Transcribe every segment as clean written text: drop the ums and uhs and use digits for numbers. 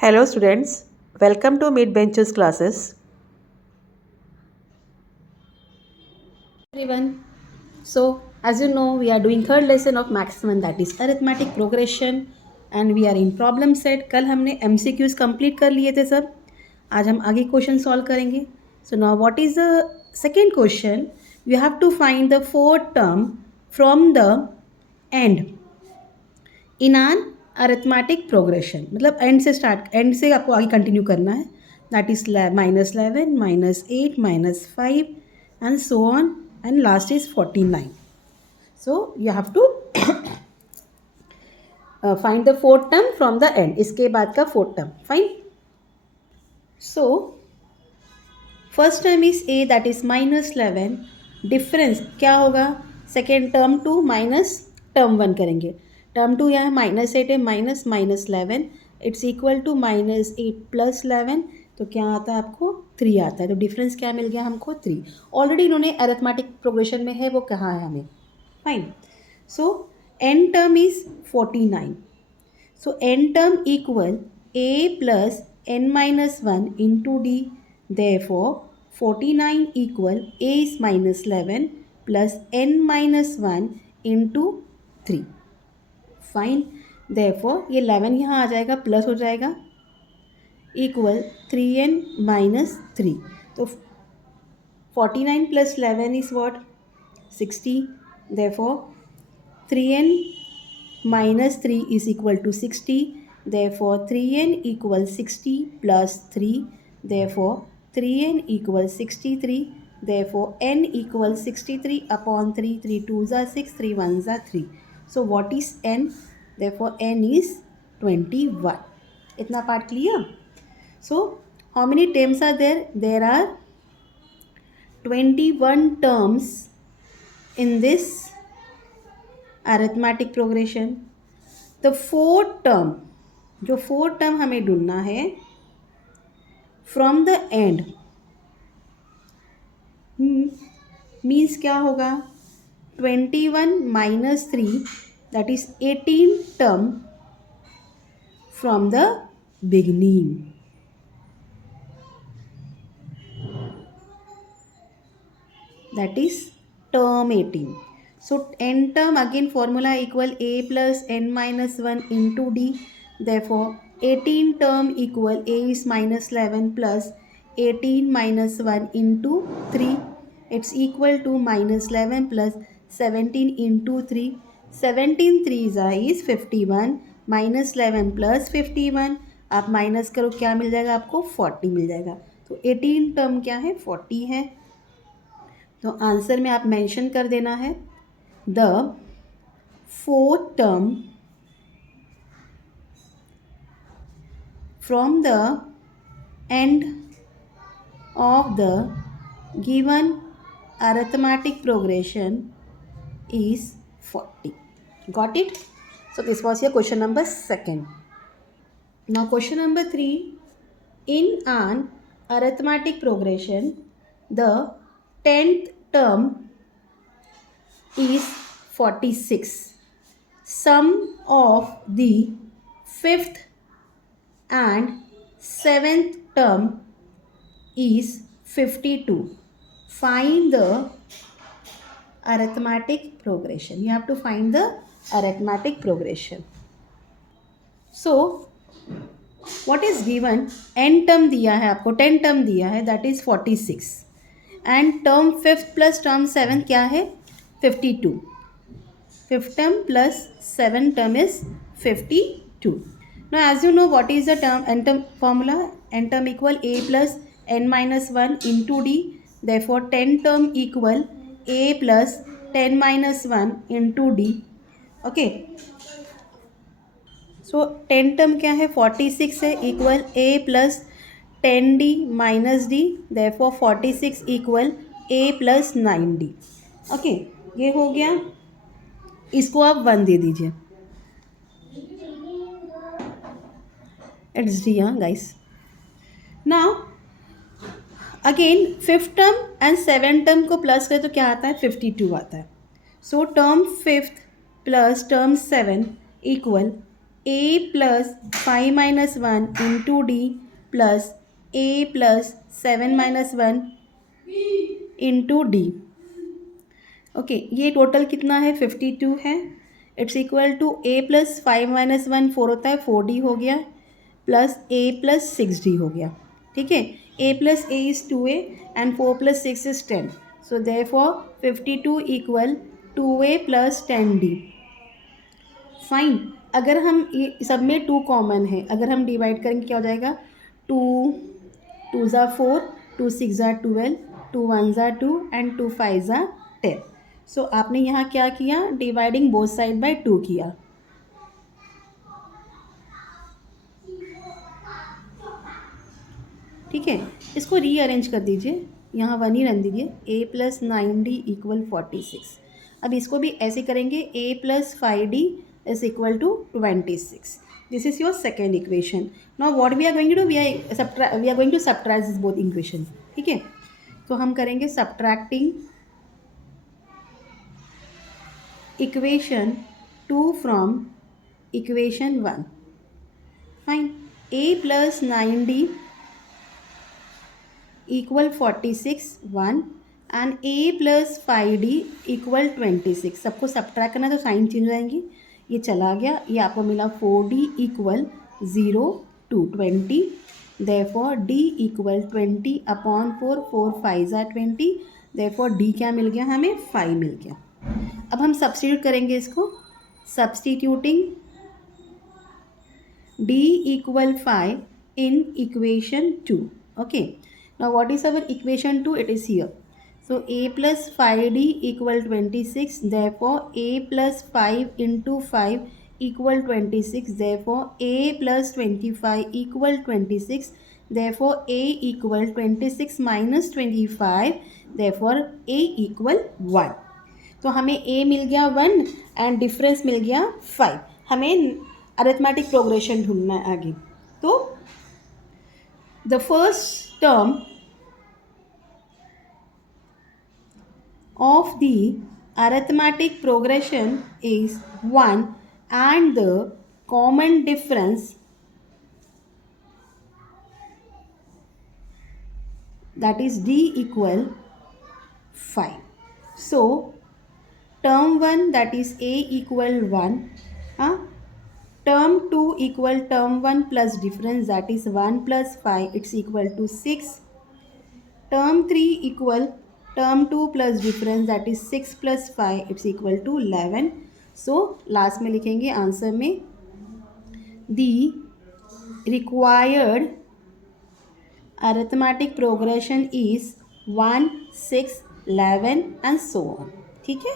Hello students, welcome to Mid Benches classes. Everyone. So, as you know, we are doing third lesson of maximum, that is arithmetic progression, and we are in problem set. कल हमने MCQs complete कर लिए थे सब. आज हम आगे question solve करेंगे. So now what is the second question? You have to find the fourth term from the end in an arithmetic progression. मतलब end से start, end से आपको आगे continue करना है. That is -11, -8, -5 and so on, and last is 49. So you have to find the fourth term from the end. इसके बाद का fourth term. Fine. So first term is a, that is -11. Difference क्या होगा? Second term 2 minus term 1 करेंगे. Term 2 यहाँ -8 है, -11. It's equal to -8 plus 11. तो क्या आता है आपको? 3 आता है. तो डिफरेंस क्या मिल गया हमको? 3. ऑलरेडी इन्होंने अरिथमेटिक प्रोग्रेशन में है, वो कहाँ है हमें? Fine. So n term is 49. So n term equal a plus n minus 1 into d. Therefore 49 equal a is -11 plus n minus 1 into 3. Fine. Therefore ये 11 यहाँ आ जाएगा, प्लस हो जाएगा, इक्वल 3n minus 3. तो 49 plus 11 is what? 60. Therefore 3n minus 3 is equal to 60. Therefore 3n equals 60 plus 3. Therefore 3n equals 63. Therefore n equals 63 upon 3. 3 2s are 6, 3 1s are 3. So what is n? Therefore n is 21. Itna part clear? So how many terms are there? There are 21 terms in this arithmetic progression. The fourth term, जो fourth term हमें ढूंढना है from the end, means क्या होगा? 21 minus 3, that is 18 term from the beginning. That is term 18. So n term, again formula equal a plus n minus 1 into d. Therefore 18 term equal a is -11 plus 18 minus 1 into 3. It's equal to -11 plus 17 into 3. 17 3s is 51. -11 plus 51, आप minus करो, क्या मिल जाएगा आपको? 40 मिल जाएगा. तो 18 term क्या है? 40 है. तो आंसर में आप मेंशन कर देना है the fourth term from the end of the given arithmetic progression is 40. Got it? So this was your question number 2. Now question number 3. In an arithmetic progression, the 10th term is 46. Sum of the 5th and 7th term is 52. Find the arithmetic progression. You have to find the arithmetic progression. So what is given? n term दिया है आपको, 10 term दिया है, that is 46. And term 5th plus term 7th क्या है? 52. 5th term plus 7th term is 52. Now as you know, what is the term n term formula? N term equal a plus n minus 1 into d. Therefore 10 term equal a plus 10 minus 1 into d. Okay. So 10 term क्या है? 46 है, equal a plus 10d minus d. Therefore 46 equal a plus 9d. Okay, ये हो गया. इसको आप 1 दे दीजिए. It's d, guys. Now again 5th term and 7th term को प्लस करें तो क्या आता है? 52 आता है. So term 5th plus term 7 equal a plus 5 minus 1 into d plus a plus 7 minus 1 into d. Okay, ये टोटल कितना है 52 है। It's equal to a plus 5 minus 1 4 होता है 4d हो गया प्लस a प्लस 6d हो गया। ठीक है, a plus a is 2a and 4 plus 6 is 10। So therefore 52 equal 2a plus 10d। Fine. अगर हम ये सब में 2 कॉमन है, अगर हम डिवाइड करेंगे क्या हो जाएगा, 2 2 ज़ा 4, 2 6 ज़ा 12, 2 1 ज़ा 2 एंड 2 5 ज़ा 10। सो आपने यहाँ क्या किया, डिवाइडिंग बोथ साइड बाय 2 किया। ठीक है, इसको रीअरेंज कर दीजिए, यहाँ 1 ही रन दीजिए। a plus 9d equal 46। अब इसको भी ऐसे करेंगे, a plus 5d is equal to 26। This is your second equation. Now what we are going to do, we are going to subtract this both equation. ठीक है, तो हम करेंगे subtracting equation 2 from equation 1। Fine. a plus 9d equal 46 1 and a plus 5d equal 26। सबको subtract करना तो sign change हो जाएंगी, ये चला गया, ये आपको मिला 4d equal 0 to 20। Therefore d equal 20 upon 4, 4 5 ज़ा 20। देयरफॉर d क्या मिल गया हमें, 5 मिल गया। अब हम सब्स्टिट्यूट करेंगे इसको, substituting d equal 5 in equation 2. Okay, now what is our equation 2? It is here. So a plus 5d equal 26. Therefore a plus 5 into 5 equal 26. Therefore a plus 25 equal 26. Therefore a equal 26 minus 25. Therefore a equal 1. तो हमें a मिल गया 1 and difference मिल गया 5। हमें arithmetic progression ढूंढना है आगे। तो the first term of the arithmetic progression is 1 and the common difference that is d equal 5. So term 1 that is a equal 1, term 2 equal term 1 plus difference that is 1 plus 5, it's equal to 6. Term 3 equal term 2 plus difference that is 6 plus 5, it's equal to 11. So last में लिखेंगे answer में the required arithmetic progression is 1 6 11 and so on. ठीक है,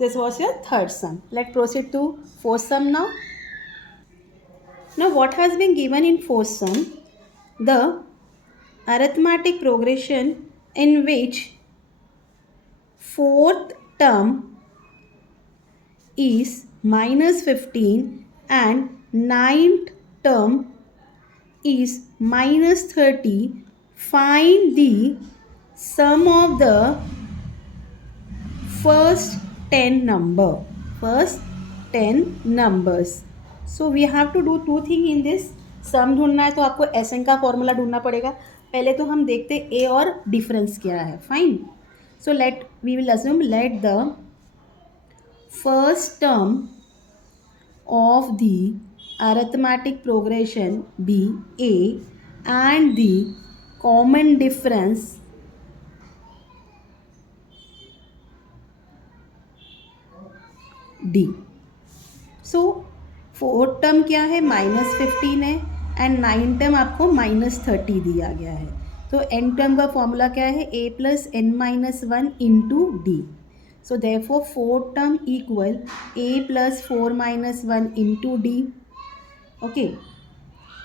this was your third sum. Let's proceed to fourth sum now. Now what has been given in fourth sum, the arithmetic progression in which fourth term is minus 15 and ninth term is minus 30. Find the sum of the first 10 number. First 10 numbers. So we have to do two things in this. सम ढूंढना है तो आपको SN का formula ढूंढना पड़ेगा। पहले तो हम देखते ए और डिफरेंस क्या है। Fine. So we will assume let the first term of the arithmetic progression be a and the common difference d. So fourth term क्या है, -15 है एंड नाइन टर्म आपको -30 दिया गया है। तो एन टर्म का फॉर्मूला क्या है, a plus n minus 1 into D. So therefore fourth term equal a plus 4 minus 1 into d. Okay,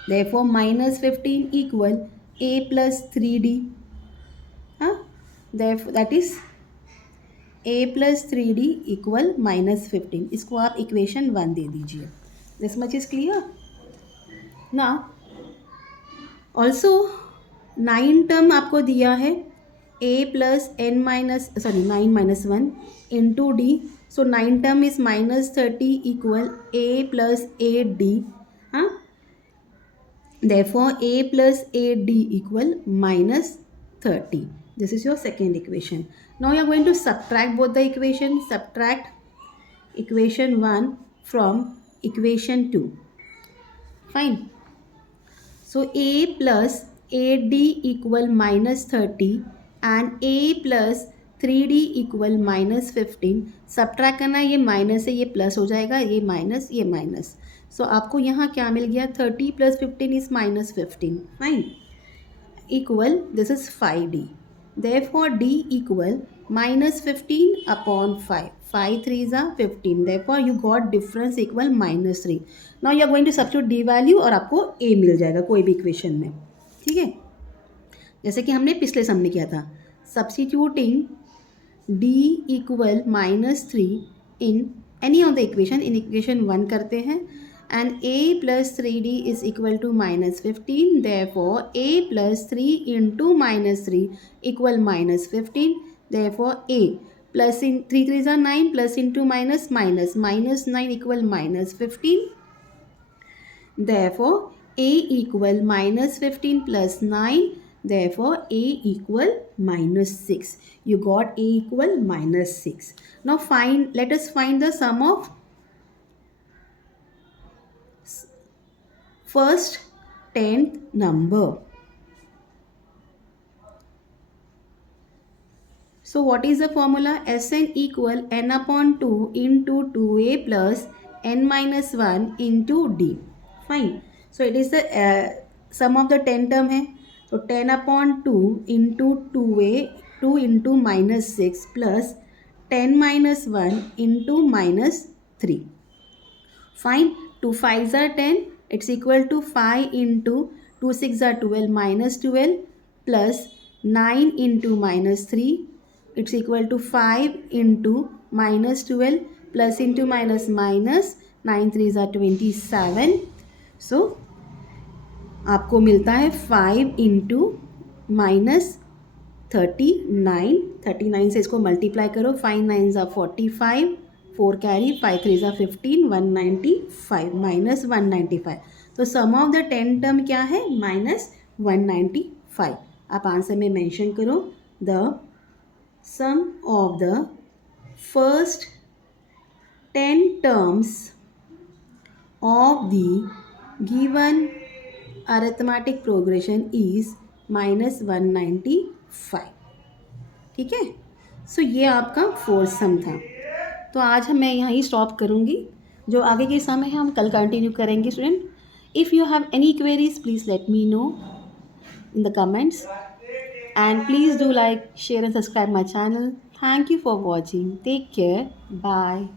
therefore -15 equal a plus 3d। हाँ, therefore that is a plus 3d equal -15। इसको आप equation 1 दे दीजिए। This much is clear. Now also 9 term आपको दिया है a plus n minus 1 into D. So 9 term is -30 equal a plus 8d। हाँ, therefore a plus ad equal minus 30. This is your second equation. Now you are going to subtract both the equation. Subtract equation 1 from equation 2. Fine. So a plus ad equal minus 30 and a plus 3d equal minus 15. Subtract करना है, ये minus है ये plus हो जाएगा, ये minus ये minus. सो आपको यहाँ क्या मिल गया, 30 plus 15 is minus 15. Fine. Equal, this is 5d. Therefore d equal minus 15 upon 5. 5 3s are 15. Therefore you got difference equal minus 3. Now you are going to substitute d value और आपको a मिल जाएगा कोई भी equation में. ठीक है, जैसे कि हमने पिछले सम में किया था. Substituting d equal minus 3 in any of the equation, in equation 1 करते हैं. And a plus 3d is equal to minus 15. Therefore, a plus 3 into minus 3 equal minus 15. Therefore, a plus in 3 3s are 9 plus into minus minus minus 9 equal minus 15. Therefore, a equal minus 15 plus 9. Therefore, a equal minus 6. You got a equal minus 6. Now, let us find the sum of first 10th number. So what is the formula? Sn equal n upon 2 into 2a plus n minus 1 into d. Fine. So it is the sum of the 10 term है. So 10 upon 2 into 2a, 2 into minus 6 plus 10 minus 1 into minus 3. Fine. 2 5s are 10. It's equal to 5 into 2 6 are 12 minus 12 plus 9 into minus 3. It's equal to 5 into minus 12 plus into minus minus 9 3s are 27. So आपको मिलता है 5 into minus 39. 39 से इसको multiply करो. 5 9s are 45. 4 carry, 5 3s are 15, 195 minus 195. तो सम of the 10 term क्या है, minus 195. आप आंसर में मेंशन करो the sum of the first 10 terms of the given arithmetic progression is minus 195. ठीक है. सो ये आपका फोर्थ सम था. तो आज मैं यहीं स्टॉप करूँगी. जो आगे के समय है हम कल कंटिन्यू करेंगे student. If you have any queries please let me know in the comments and please do like, share and subscribe my channel. Thank you for watching. Take care. Bye.